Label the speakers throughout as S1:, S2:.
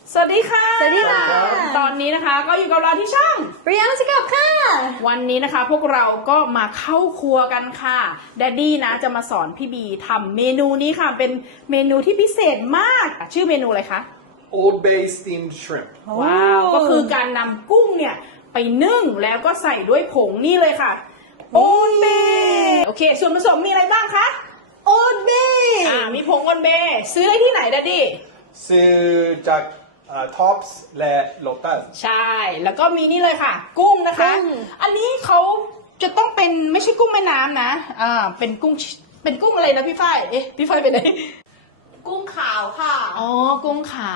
S1: สวัสดีค่ะ
S2: สวัสดีค่ะ
S1: ตอนนี้นะคะก็อยู่กับเราที่ช่อง
S2: เรียนสกับค่ะ
S1: วันนี้นะคะพวกเราก็มาเข้าครัวกันค่ะแดดดี้นะจะมาสอนพี่บีทำเมนูนี้ค่ะเป็นเมนูที่พิเศษมากชื่อเมนูอะไรคะ
S3: Old Bay steamed shrimp.
S1: ว้าวก็คือการนำกุ้งเนี่ยไปนึ่งแล้วก็ใส่ด้วยผงนี่เลยค่ะโออนเบโอเคส่วนผสมมีอะไรบ้างคะ
S2: โอ๊ตเบ้
S1: มีผงโอนเบซื้อได้ที่ไหนแดดดี้
S3: ซื้อจากTops และ Lotus
S1: ใช่ แล้วก็มีนี่เลยค่ะ กุ้งนะคะ อันนี้เขาจะต้องเป็นไม่ใช่กุ้งแม่น้ำนะเป็นกุ้งอะไรนะพี่ฝ้ายพี่ฝ้ายเป็นไหน
S2: กุ้งขาวค่ะ
S1: อ๋อ กุ้งขาว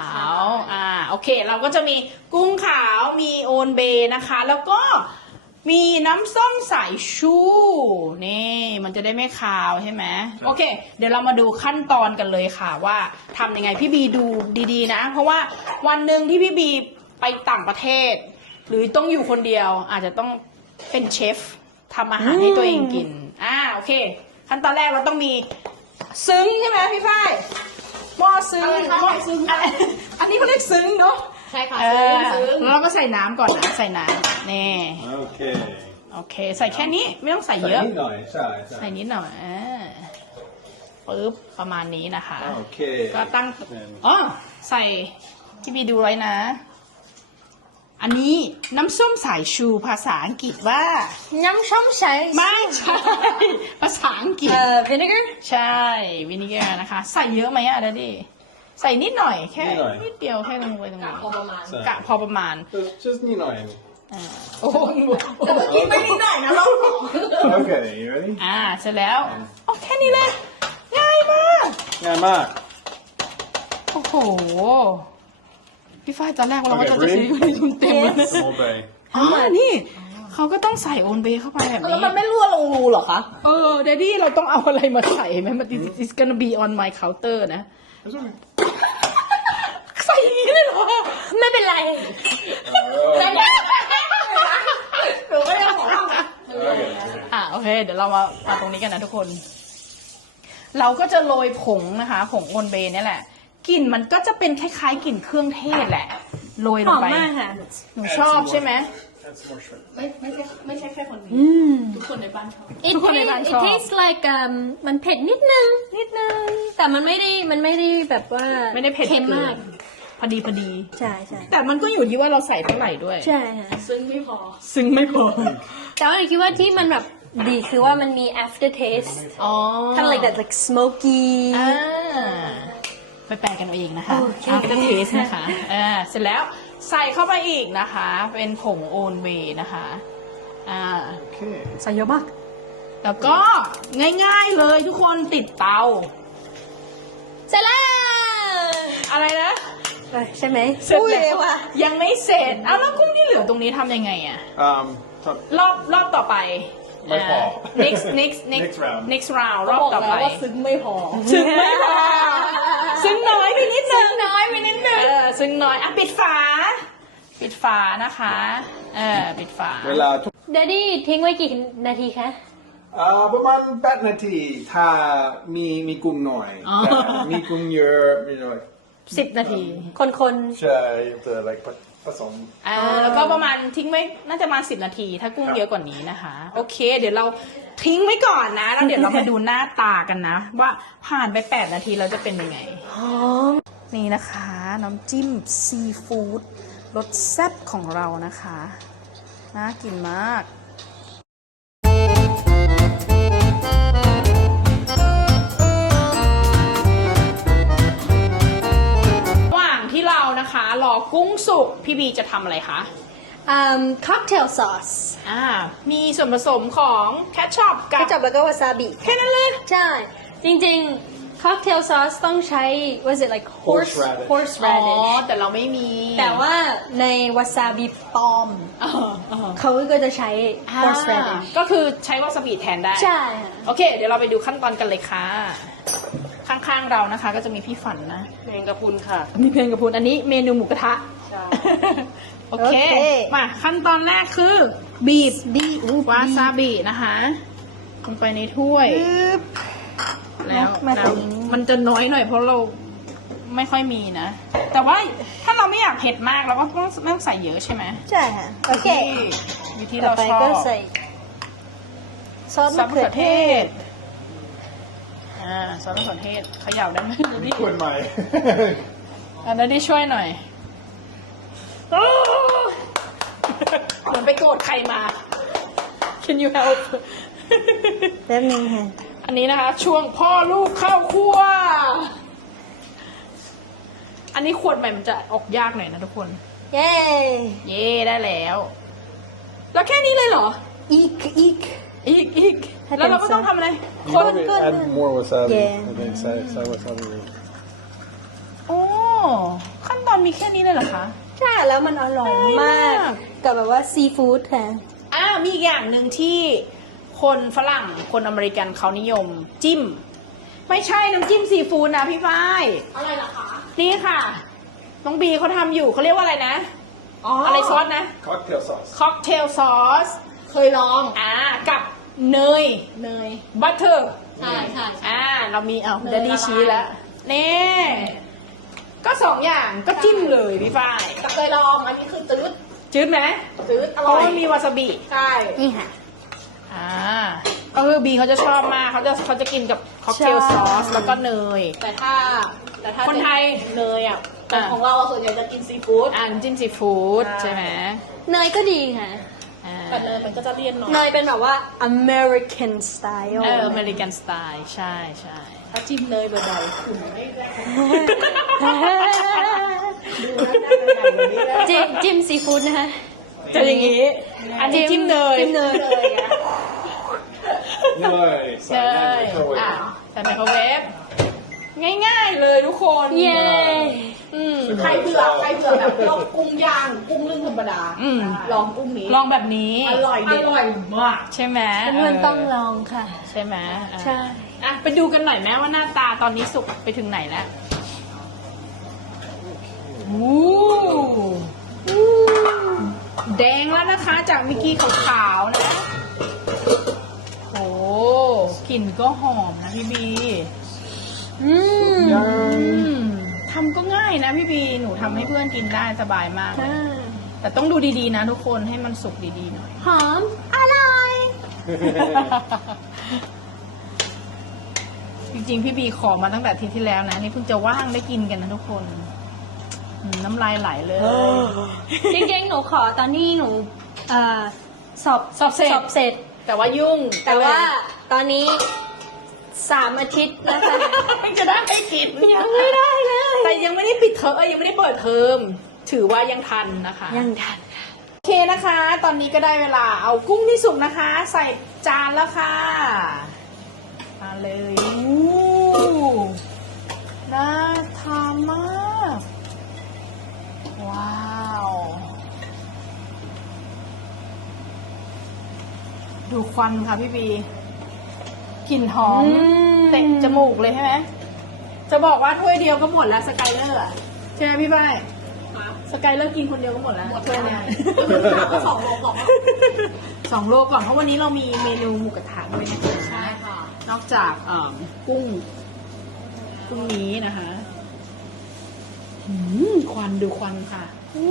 S1: โอเค เราก็จะมีกุ้งขาว มีโอนเบนะคะ แล้วก็มีน้ำส้มสายชูนี่มันจะได้ไม่คาวใช่ไหมโอเค เดี๋ยวเรามาดูขั้นตอนกันเลยค่ะว่าทำยังไงพี่บีดูดีๆนะ เพราะว่าวันหนึ่งที่พี่บีไปต่างประเทศ หรือต้องอยู่คนเดียวอาจจะต้องเป็นเชฟทำอาหารให้ตัวเองกินโอเค ขั้นตอนแรกเราต้องมีซึ้งใช่ไหมพี่ฝ้ายหม้อซึ้ง
S2: อะไรคะ
S1: หม้อซึ้งอันนี้เขาเรียกซึ้งเนาะ
S2: ใช่ค่ะ
S1: ซึ้งแล้วเราก็ใส่น้ำก่อนนะใส่น้ำนี่
S3: Okay.
S1: โอเค ใส่แค่นี้ไม่ต้องใส่เยอะ
S3: ใส่นิดหน่อยใช่
S1: ใส่นิดหน่อยปึ๊บประมาณนี้นะคะ
S3: โอเค
S1: ก็ตั้งใส่ที่บีดูไว้นะ อันนี้น้ำส้มสายชูภาษาอังกฤษว่า
S2: น้ำส้มใช้
S1: ไม่ใช่ ภาษาอังกฤษ
S2: vinegar
S1: ใช่วินิเกอร์นะคะ ใส่เยอะไหมอะดัดดี้ใส่นิดหน่อยแค่
S3: นิดหน่อย
S1: นิดเดียวแค่ลงไปตรงนี้
S2: พอประมาณ
S1: กะพอประมาณ
S3: just นิดหน่อย
S1: โอ้โหแต่เมื่อกี้ไม่นิดหน่อยนะรอบสอง
S3: Okay, you ready?
S1: เสร็จแล้วโอ้แค่นี้เลยง่ายมาก
S3: ง่ายมาก
S1: โอ้โหพี่ฝ้ายตอนแรกเราก็จะ
S3: Okay,
S1: ซื้อไปเต็มๆเลย
S3: Old Bay.
S1: นี่เขาก็ต้องใส่โอนเบย์เข้าไปแบบ
S2: แล้ว
S1: นี้
S2: มันไม่รั่วลงรูเหรอคะ
S1: เดดดี้เราต้องเอาอะไรมาใส่ไหมมัน it's gonna be on my counter นะ
S3: That's okay.
S1: ใส่อย่างนี้เลยเหรอ
S2: ไม่เป็นไร หนูก็ยังบอกว่า
S3: Okay.
S1: โอเค เดี๋ยวเรามาตรงนี้กันนะทุกคน เราก็จะโรยผงนะคะผงโอนเบย์เนี่ยแหละกลิ่นมันก็จะเป็นคล้ายๆกลิ่นเครื่องเทศแหละโรยล
S2: หอง ม
S1: ไป
S2: มากค่ะ
S1: หนูชอบใช่ไหม
S3: Add some more shrimp.
S1: ไม่ใช่แค่คนนี้ทุกคนในบ้านชอบ
S2: It
S1: ทุกคนในบ้านช
S2: it
S1: อบ
S2: tastes like มันเผ็ดนิดนึง แต่มันไม่ได้แบบว่า
S1: ไม่ได้เผ็ด
S2: เค็ม
S1: เกิ
S2: มาน ก
S1: พอดี
S2: ใช่ใช่
S1: แต่มันก็อยู่ที่ว่าเราใส่เท่าไหร่ด้วย
S2: ใช่ค่ะ
S1: ซึ่งไม่พอ
S2: แต่ว่าหนูคิดว่าที่มันแบบดีคือว่ามันมี after taste
S1: อ๋อ
S2: kind of like that like smoky
S1: ไปแปลกันเอาเองนะคะ
S2: โอเค
S1: after taste นะคะเสร็จแล้วใส่เข้าไปอีกนะคะ เป็นผงโอนเวย์นะคะ
S3: Okay.
S2: ใส่เยอะมาก
S1: แล้วก็ง่ายๆเลยทุกคนติดเตา
S2: เสร็จแล้ว
S1: อะไรนะ
S2: ใช่ไหม
S1: เสร็จ
S2: อุ้ย
S1: แล้ว
S2: ว่ะ
S1: ยังไม่เสร็จเอาแล้วกุ้งที่เหลือตรงนี้ทำยังไงอะ รอบต่อไป
S3: ไม่พอ
S1: next
S3: round
S1: next round รอบต่อไป
S2: ซึ้งไม่พอ
S1: ซึ้งไม่พอซึ้งน้อยไปนิดนึงซึ้งน้อยปิดฝานะคะปิดฝา
S3: เวลาทุก
S2: เดดดี้ทิ้งไว้กี่นาทีคะ
S3: ประมาณ8 นาทีถ้ามีกุ้งหน่อยแต่มีกุ้งเยอะไม่น้อย
S1: 10 นาที
S2: คน
S3: ใช่จะ like ผสม
S1: แล้วก็ประมาณทิ้งไว้น่าจะมา10 นาที ถ้ากุ้งเยอะกว่านี้นะคะ โอเค เดี๋ยวเราทิ้งไว้ก่อนนะแล้วเดี๋ยวเรามาดูหน้าตากันนะ ว่าผ่านไป8 นาทีเราจะเป็นยังไง นี่นะคะน้ำจิ้มซีฟู้ดรสแซ่บของเรานะคะน่ากินมากระหว่างที่เรานะคะรอกุ้งสุกพี่บีจะทำอะไรคะ
S2: ค็อกเทลซอส
S1: มีส่วนผสมของแคชช็อปกั
S2: แค่
S1: บ
S2: จับแล้วก็วาซาบิ
S1: แค่นั้นเลย
S2: ใช่ จริงๆค็อกเทลซอสต้องใช้ was it like
S3: Horseradish
S2: horseradish
S1: แต่เราไม่มี
S2: แต่ว่าในวาซาบิปลอม เขาก็จะใช้ horseradish
S1: ก็คือใช้วาซาบิแทนได้
S2: ใช่
S1: โอเค เดี๋ยวเราไปดูขั้นตอนกันเลยค่ะ ข้างๆเรานะคะ ก็จะมีพี่ฝันนะ
S4: แมงกะพรุนค่ะ
S1: มีเพลงกับพูนอันนี้เมนูหมูกระทะ
S4: ใช่
S1: โอเค มาขั้นตอนแรกคือ บีบวาซาบินะคะลงไปในถ้วย แล้ว
S2: มาตรงนี้
S1: มันจะน้อยหน่อยเพราะเราไม่ค่อยมีนะ แต่ว่าถ้าเราไม่อยากเผ็ดมากเราก็ไม่ต้องใส่เยอะใช่ไหม
S2: ใช่ค่ะโอเค
S1: วิธี
S2: ต่อ
S1: เรา
S2: ไป
S1: ชอบ
S2: ก็ใส่ซอส
S1: ซอส
S2: มะ
S1: มะ
S2: เขื
S1: เขื
S2: อ
S1: อ
S2: เท
S1: เท
S2: ศ
S1: ศซอสมะเขือเทศเขย่าได้ไหมดูดิ
S3: คนใหม่
S1: อันนั้นดิช่วยหน่อยเหมือนไปโกรธใครมา Can you help
S2: แป๊บนึงค่ะ
S1: อันนี้นะคะ ช่วงพ่อลูกเข้าครัว อันนี้ขวดใหม่มันจะออกยากหน่อยนะทุกคน
S2: เย้
S1: เย่ได้แล้ว แล้วแค่นี้เลยเหรอ
S2: อีก
S1: อีก
S2: ให้เป็น
S1: แล้วเราก็ต้องทำอะไร
S3: You
S1: คน
S3: probably
S2: ก็
S3: add more wasabi.
S2: Yeah.
S3: I think say wasabi.
S1: โอ้ขั้นตอนมีแค่นี้เลยเหรอคะ
S2: ใช่แล้วมันอร่อยมาก
S1: มาก
S2: กับแบบว่าซีฟู้ดค่ะ
S1: มีอีกอย่างหนึ่งที่คนฝรั่งคนอเมริกันเขานิยมจิ้ม ไม่ใช่น้ำจิ้มซีฟู้ดนะพี่ฝ้าย
S2: อะไรล่ะคะ
S1: นี่ค่ะ น้องบีเขาทำอยู่เขาเรียกว่าอะไรนะ อะไรซอสนะ
S3: Cocktail sauce.
S1: ค็อกเทลซอส
S2: เคยลอง
S1: กับเนย บัตเตอร์
S2: ใช่ใช่
S1: เรามีเอา
S2: เนย
S1: เดดดี้
S2: ละลาย
S1: ชี้แล้วนี่ก็สองอย่างก็จิ้มเลยพี่ฝ้าย
S2: เคยลองอันนี้คือตืด
S1: จืดไหม
S2: ตืดอ
S1: เพ
S2: ร่อ
S1: ราะ
S2: ย
S1: มันมีวาซาบิ
S2: ใช่นี่ค่ะ
S1: ก็คือบีเขาจะชอบมากเขาจะกินกับค็อกเทล
S2: ใช่
S1: ซอสแล้วก็เนย
S2: แต่ถ้า
S1: คนไทย
S2: เนยแต่ของเราส่วนใหญ่จะกินซีฟู้ด
S1: น้ำจิ้มซีฟู้ดใช่ไหม
S2: เนยก็ดีค่ะ
S1: แต่เนยมันก็จะเลี่ยนหน่อย
S2: เนยเป็นแบบว่า American style
S1: อเมริกันสไตล์ใช่ใช่
S2: ถ้าจิ้มเนยบ่อยๆคุณไม่ได้จิ้มซีฟู้ดนะคะ
S1: จะอย่างนี้ อันนี้จิ้มเนย
S2: จิ้มเนยเลย
S3: เนยใส่ในไมโครเวฟ
S1: ใส่ไมโครเวฟง่ายๆเลยทุกคน
S2: เย้
S1: ใครเบื่อแบบลองกุ้งย่างกุ้งนึ่งธรรมดาลองกุ้งนี้ลองแบบนี้อร่อยมากใช่ไหม
S2: มันต้องลองค่ะ
S1: ใช่ไหม
S2: ใช่
S1: ไปดูกันหน่อยแม้ว่าหน้าตาตอนนี้สุกไปถึงไหนแล้วแดงแล้วนะคะจากเมื่อกี้ขาวๆนะโอ้กลิ่นก็หอมนะพี่บีทำก็ง่ายนะพี่บีหนูทำให้เพื่อนกินได้สบายมากเลยแต่ต้องดูดีๆนะทุกคนให้มันสุกดีๆหน่อย
S2: หอม อร่อย
S1: จริงๆพี่บีขอมาตั้งแต่อาทิตย์ที่แล้วนะนี่เพิ่งจะว่างได้กินกันนะทุกคนน้ำลายไหลเลย
S2: จริงๆ หนูขอตอนนี้หนูสอบ
S1: สอบเสร็จ แต่ว่ายุ่ง
S2: แต่ว่าตอนนี้3 อาทิตย์นะคะ
S1: จะได้ไม่กิน
S2: ยังไม่ได้เลย
S1: แต่ยังไม่ได้ปิดเทอมยังไม่ได้เปิดเทอมถือว่ายังทันนะคะ
S2: ยังทันค่ะ
S1: โอเคนะคะ ตอนนี้ก็ได้เวลาเอากุ้งที่สุกนะคะ ใส่จานแล้วค่ะมาเลยน่าทานมากว้าวดูควันค่ะพี่บีกลิ่นหอมเตะจมูกเลยใช่ไหมจะบอกว่าถ้วยเดียวก็หมดแล้วสกายเลอร์อะใช่ไหมพี่ฝ้ายสกายเลอร์กินคนเดียวก็หมดแล้วถ้วยเนี้ย
S2: 2 โลก่อน
S1: 2 โลก่อนเพราะวันนี้เรามีเมนูหมูกระทะด้วยนะคะ
S2: ใช่ค่ะ
S1: นอกจากกุ้งนี้นะคะควันดูควันค่ะ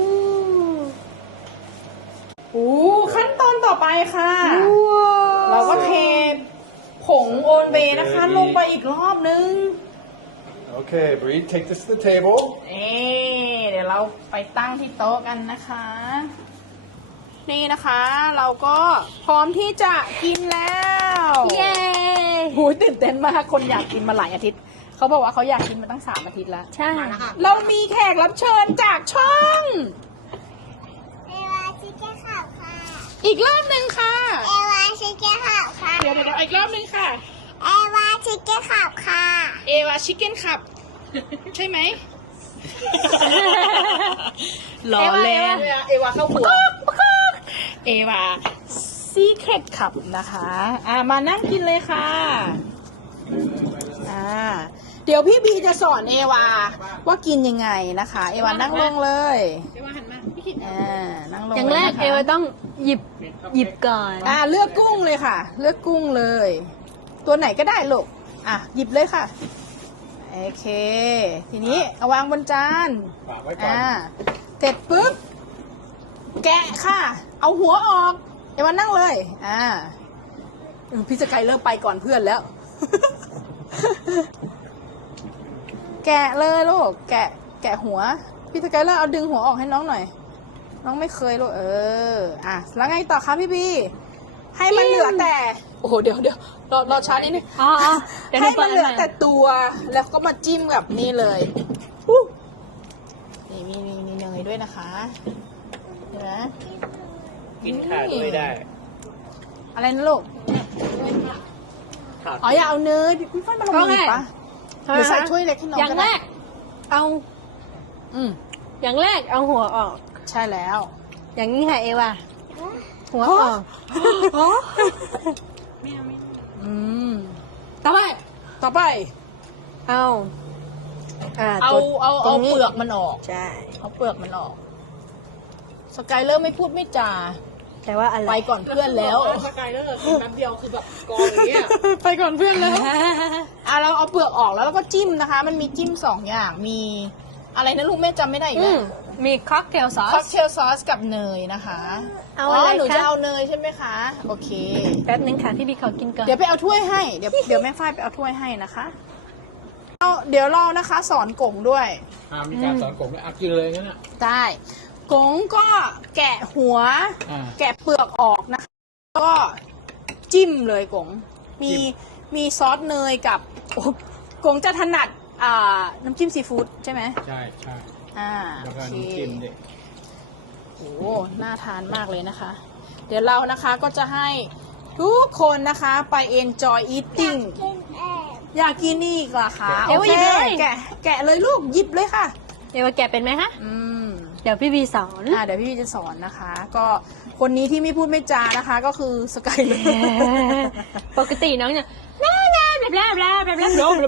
S1: ขั้นตอนต่อไปค่ะ เราก็เทผงโอนเบนะคะลงไปอีกรอบนึง
S3: Okay, Bree, take this to the table.
S1: เดี๋ยวเราไปตั้งที่โต๊ะกันนะคะ นี่นะคะเราก็พร้อมที่จะกินแล้ว
S2: เย้
S1: หูยตื่นเต้นมากคนอยากกินมาหลายอาทิตย์เขาบอกว่าเขาอยากกินมาตั้ง3 อาทิตย์แล้ว
S2: ใช่
S1: เรามีแขกรับเชิญจากช่อง
S4: เอวาชิคเก้นขับค่ะ
S1: อีกรอบหนึ่งค่ะ
S4: เอวาชิคเก้นขับค่ะ
S1: เดี๋ยวอีกรอบหนึ่งค่ะ
S4: เอวาชิคเก้นขับค่ะ
S1: เอวาชิคเก้นขับใช่ไหมล้อเล่น
S2: เอวาเข้าครัว
S1: เอวาซีเครตขับนะคะมานั่งกินเลยค่ะเดี๋ยวพี่บีจะสอนเอวาว่ากินยังไงนะคะ เอวานั่งลงเลยเอวาหันมานั่งลง
S2: อย่างแรก
S1: ลยนะคะ
S2: เอวาต้องหยิบก่อน
S1: เลือกกุ้งเลยค่ะ เลือกกุ้งเลย ตัวไหนก็ได้ลูกหยิบเลยค่ะโอเค ทีนี้เอาวางบนจาน
S3: ฝากไว้ก่อน
S1: เสร็จปุ๊บแกะค่ะ เอาหัวออกเอวานั่งเลยพี่สกายเริ่มไปก่อนเพื่อนแล้ว แกะเลยลูกแกะหัวพี่สกายเริ่มเอาดึงหัวออกให้น้องหน่อย น้องไม่เคยลูกแล้วไงต่อคะพี่บีให้มันเหลือแต่โอ้โหเดี๋ยวรอช้านิดนึง
S2: อ๋อเดี๋ยวหนู
S1: ให้
S2: เปิ
S1: มั
S2: ด
S1: นเหลือ
S2: ใหม่
S1: แต่ตัวแล้วก็มาจิ้มกับนี่เลยนี่มีเนยด้วยนะคะเห็นไหม
S3: กินขาดไม่ได้
S1: อะไรนะลูกอ๋ออย่าเอาเนยพี่ฟ้านมาลงมือปะหรือใส่ถ้วยเล็กให้น้อง
S2: อย่าง
S1: ก็
S2: แร
S1: ได้
S2: ก เอา
S1: อืม
S2: อย่างแรกเอาหัวออก
S1: ใช่แล้ว
S2: อย่างนี้ค่ะเอวาหัวออก
S1: อืม
S2: ต่อไป
S1: ต่อไป
S2: เอา
S1: เอา
S2: ตรงนี้
S1: เปลือกมันออก
S2: ใช่
S1: เอาเปลือกมันออกสกายเริ่มไม่พูดไม่จา
S2: แต่ว่าอะไร
S1: ไปก่อนเพื่อนแล้ว
S5: สกายเลอร์กินแป๊บเดียวคือแบบกองอย่างเงี้ย
S1: ไปก่อนเพื่อนแล้วเราเอาเปลือกออกแล้วเราก็จิ้มนะคะ มันมีจิ้ม2 อย่างมีอะไรนะลูกแม่จำไม่ได้อีก
S2: อื
S1: แล้ว
S2: มมีค็อกเทลซอ
S1: ค็อก
S2: ส
S1: เทลซอสกับเนยนะคะ
S2: เอาอะไร
S1: หนู
S2: คะ
S1: จะเอาเนยใช่ไหมคะ โอเค
S2: แป๊บนึงค่ะพี่บีขอกินก่อน
S1: เดี๋ยวไปเอาถ้วยให้ เดี๋ยวแม่ฝ้ายไปเอาถ้วยให้นะคะเดี๋ยวเรานะคะ สอนกงด้วย
S3: มีการสอนกงด้วยกินเลยงั้นอ่ะ
S1: ได้กงก็แกะหัว แกะเปลือกออกนะคะก็จิ้มเลยกงมีซอสเนยกับกงจะถนัดน้ำจิ้มซีฟู้ดใช่ไหม
S3: ใช่
S1: โอ
S3: แล้วก็
S1: เค
S3: น้ำจิ้มดิ
S1: โอ้น่าทานมากเลยนะคะ เดี๋ยวเรานะคะก็จะให้ทุกคนนะคะไป enjoy eating อยากกินนี่อีกเหรอคะ
S2: เดี๋ยว
S1: โอ
S2: หยิ
S1: เค
S2: บเลย
S1: แกะเลยลูกหยิบเลยค่ะ
S2: เอวาแกะเป็นไหมคะ
S1: อืม
S2: เดี๋ยวพี่บีสอน
S1: เดี๋ยวพี่จะสอนนะคะ ก็คนนี้ที่ไม่พูดไม่จานะคะ ก็คือสกายเลย
S2: ปกติน้องเนี่ยแบลาบลาบลาบลาบลา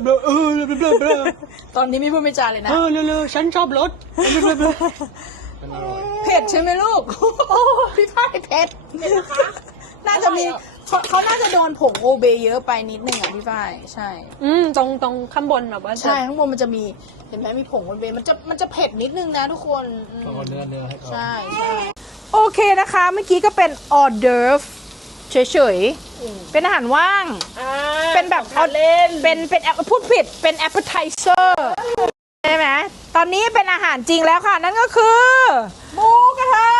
S1: ตอนนี้ไม่พูดไม่จาเลยนะ
S2: เร็วๆฉันชอบรถ
S3: มันอร่อย
S1: เผ็ดใช่ไหมลูก พี่ฝ้ายเผ็ดน่าจะมีเขาน่าจะโดนผงโอเบเยอะไปนิดนึงอ่ะพี่ฝ้ายใช่
S2: ตรงข้างบนแบบว่า
S1: ใช่ข้างบนมันจะมีเห็นไหมมีผงโอเบมันจะเผ็ดนิดนึงนะทุกคนอืม
S3: ต้องเอาเนื้อให้เขา
S1: ใช่โอเคนะคะ เมื่อกี้ก็เป็นออเดิร์ฟเฉยๆเป็นอาหารว่าง เป็นแบบเอาเล่นเป็นพูดผิดเป็น appetizer ใช่ไหมตอนนี้เป็นอาหารจริงแล้วค่ะ นั่นก็คือหมูกระทะ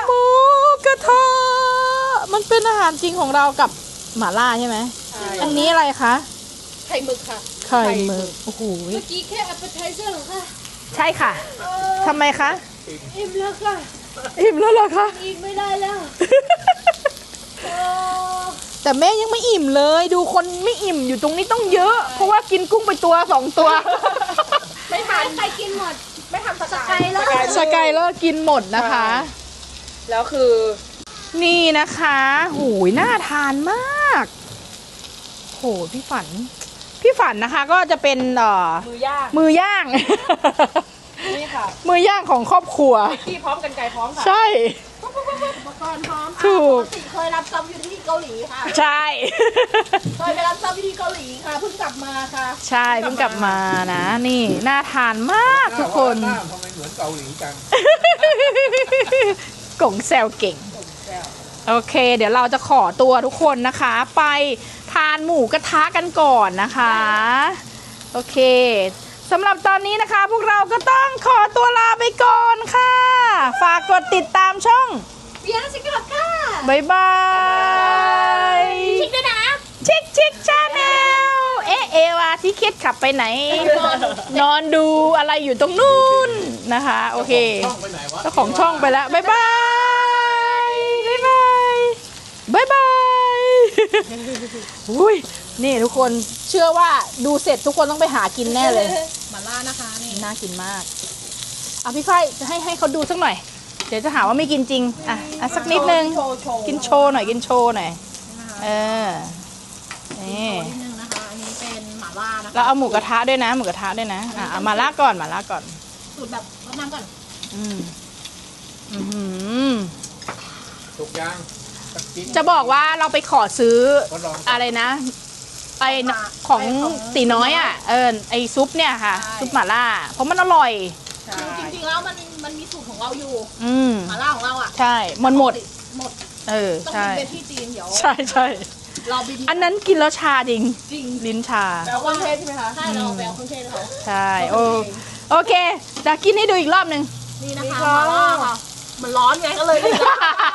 S1: มันเป็นอาหารจริงของเรากับหม่าล่าใช่ไหมอันนี้อะไรคะ
S5: ไข่หมึกค่ะ
S1: ไข่หมึกโอ้โห
S5: เมื่อกี้แค่ appetizer เหรอคะ
S1: ใช่ค่ะทำไมคะ
S5: อิ่มแล้วค่ะ
S1: อิ่มแล้วเหรอคะ
S5: อีกไม่ได้แล้วโอ้
S1: แต่แม่ยังไม่อิ่มเลยดูคนไม่อิ่มอยู่ตรงนี้ต้องเยอะ เพราะว่ากินกุ้งไปตัว2 ตัว
S5: ไม่ทันใครกินหมด ไม่ทันสกายแล้ว
S1: สกายเลอร์กินหมดนะคะ
S5: แล้วคือ
S1: นี่นะคะหูยน่าทานมากโหพี่ฝันนะคะก็จะเป็น
S5: มือย่าง
S1: มือย่าง
S5: นี่ค่ะ
S1: มือย่างของครอบครัว
S5: ที่พร้อมกันไกลพร้อมค่ะ
S1: ใช่
S5: อุปกรณ์พร้อม
S1: ถูก
S5: ปติเคยรับซับอยู่ที่เกาหลีค่ะ
S1: ใช่
S5: เคยไปรับซับอยู่ที่เกาหลีค่ะ เพิ่งกลับมาค่ะ
S1: ใช่เพิ่งกลับมานะนี่น่าทานมากทุกคน
S3: หน้าทำไมเหมือนเกาหลีจัง
S1: กงแซวเก่ง โอเค เดี๋ยวเราจะขอตัวทุกคนนะคะ ไปทานหมูกระทะกันก่อนนะคะ โอเคสำหรับตอนนี้นะคะ พวกเราก็ต้องขอตัวลาไปก่อนค่ะ ฝากกดติดตามช่อง
S5: เบียร์สิครับค่ะ
S1: บ๊ายบาย
S5: ชิคด้วยนะ
S1: ชิคชาแนลเอวาที่คิดขับไปไหน นอนดูอะไรอยู่ตรงนู้นนะคะ โอเค
S3: ช่องไปไหนวะ
S1: เจ้าของช่องไปแล้วบ๊ายบายบ๊ายบายอุ้ยนี่ทุกคนเชื่อว่าดูเสร็จทุกคนต้องไปหากินแน่เลย
S5: หมาล่านะคะนี่
S1: น่ากินมากเอาพี่ฝ้ายจะให้เขาดูสักหน่อย เดี๋ยวจะหาว่าไม่กินจริงอ่ะสักนิดนึง
S5: โชว์
S1: กินโชว์หน่อยเออนี่
S5: นิดนึงนะคะ อันนี้เป็นหมาล่านะคะ
S1: เราเอาหมูกระทะด้วยนะเอามาล่าก่อน
S5: สูตรแบบรดน้ำก่อน
S1: อืมอื้อหือ
S3: ทุกอย่างสักชิ้น
S1: จะบอกว่าเราไปขอซื้อ
S3: ทดลอง
S1: อะไรนะไอของตีน้อยอ่ะไอซุปเนี่ยค่ะ ซุปหม่าล่าเพราะมันอร่อย
S5: จริงๆแล้วมันมันมีสูตรของเราอยู่
S1: อืม
S5: หมาล่าของเราอ่ะ
S1: ใช่มันหมด
S5: หมด
S1: เออ
S5: ต้อง
S1: ใช่
S5: บินไปที่จีนเดี๋ยว
S1: ใช่ใช่
S5: เราบิน
S1: อันนั้นกินแล้วชาจริง
S5: จริง
S1: ลิ้นชา
S5: แปลว่าเทศใช่ไหมคะใช่เราเอาไปเอาเครื่องเทศเขา
S1: ใช่โอเคเดี๋ยวกินให้ดูอีกรอบหนึ่ง
S5: นี่นะคะหมาล่าค่ะมันร้อนไงก็เลยนี่นะ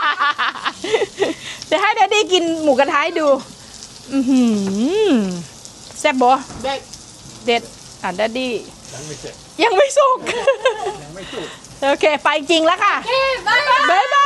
S1: เดี๋ยวให้แดดดี้กินหมูกระทะให้ดู อือหือแซ่บบ่
S5: เด็ก
S1: เด็ดแดดดี้
S3: ยังไม่เสร็จ
S1: ยังไม่สุก
S3: ยังไม่จุด
S1: โอเค ไปจริงแล้วค่ะ
S5: บ๊ายบาย
S1: บ๊ายบ